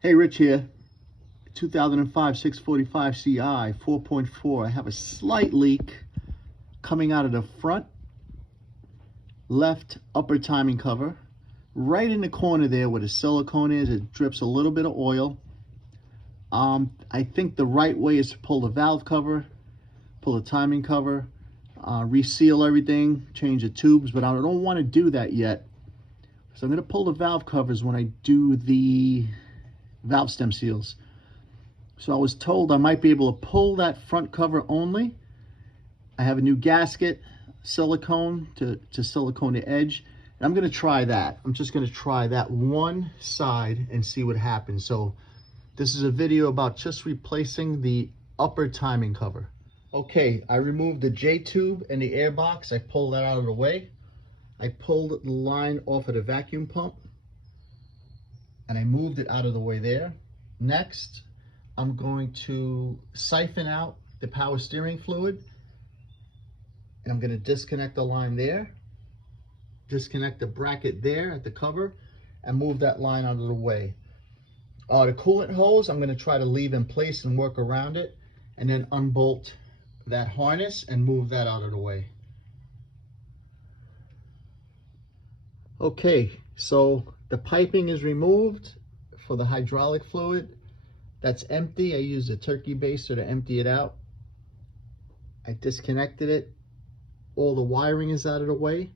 Hey, Rich here. 2005 645 Ci 4.4. I have a slight leak coming out of the front left upper timing cover. Right in the corner there where the silicone is, it drips a little bit of oil. I think the right way is to pull the valve cover, pull the timing cover, reseal everything, change the tubes, but I don't want to do that yet. So I'm going to pull the valve covers when I do the valve stem seals. So I was told I might be able to pull that front cover only. I have a new gasket, silicone to silicone the edge. And I'm gonna try that. I'm just gonna try that one side and see what happens. So this is a video about just replacing the upper timing cover. Okay, I removed the J tube and the air box. I pulled that out of the way. I pulled the line off of the vacuum pump and I moved it out of the way there. Next, I'm going to siphon out the power steering fluid, and I'm going to disconnect the line there, disconnect the bracket there at the cover, and move that line out of the way. The coolant hose, I'm going to try to leave in place and work around it, and then unbolt that harness and move that out of the way. Okay, so the piping is removed for the hydraulic fluid. That's empty. I used a turkey baster to empty it out. I disconnected it. All the wiring is out of the way,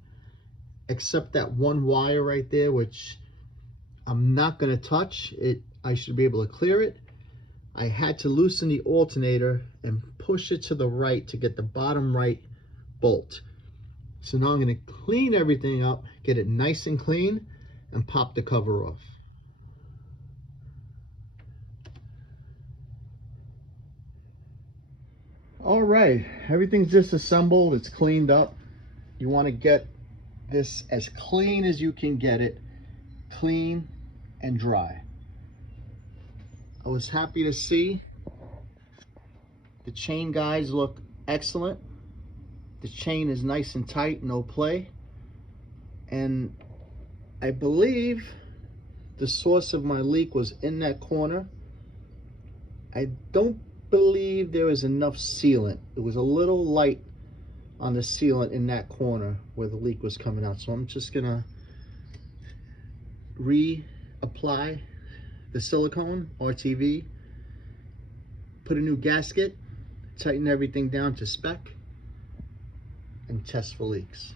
except that one wire right there, which I'm not going to touch. I should be able to clear it. I had to loosen the alternator and push it to the right to get the bottom right bolt. So now I'm going to clean everything up, get it nice and clean, and pop the cover off. All right, everything's disassembled, it's cleaned up. You want to get this as clean as you can get it, clean and dry. I was happy to see the chain guides look excellent. The chain is nice and tight, no play. And I believe the source of my leak was in that corner. I don't believe there was enough sealant. It was a little light on the sealant in that corner where the leak was coming out. So I'm just gonna reapply the silicone RTV, put a new gasket, tighten everything down to spec, and test for leaks.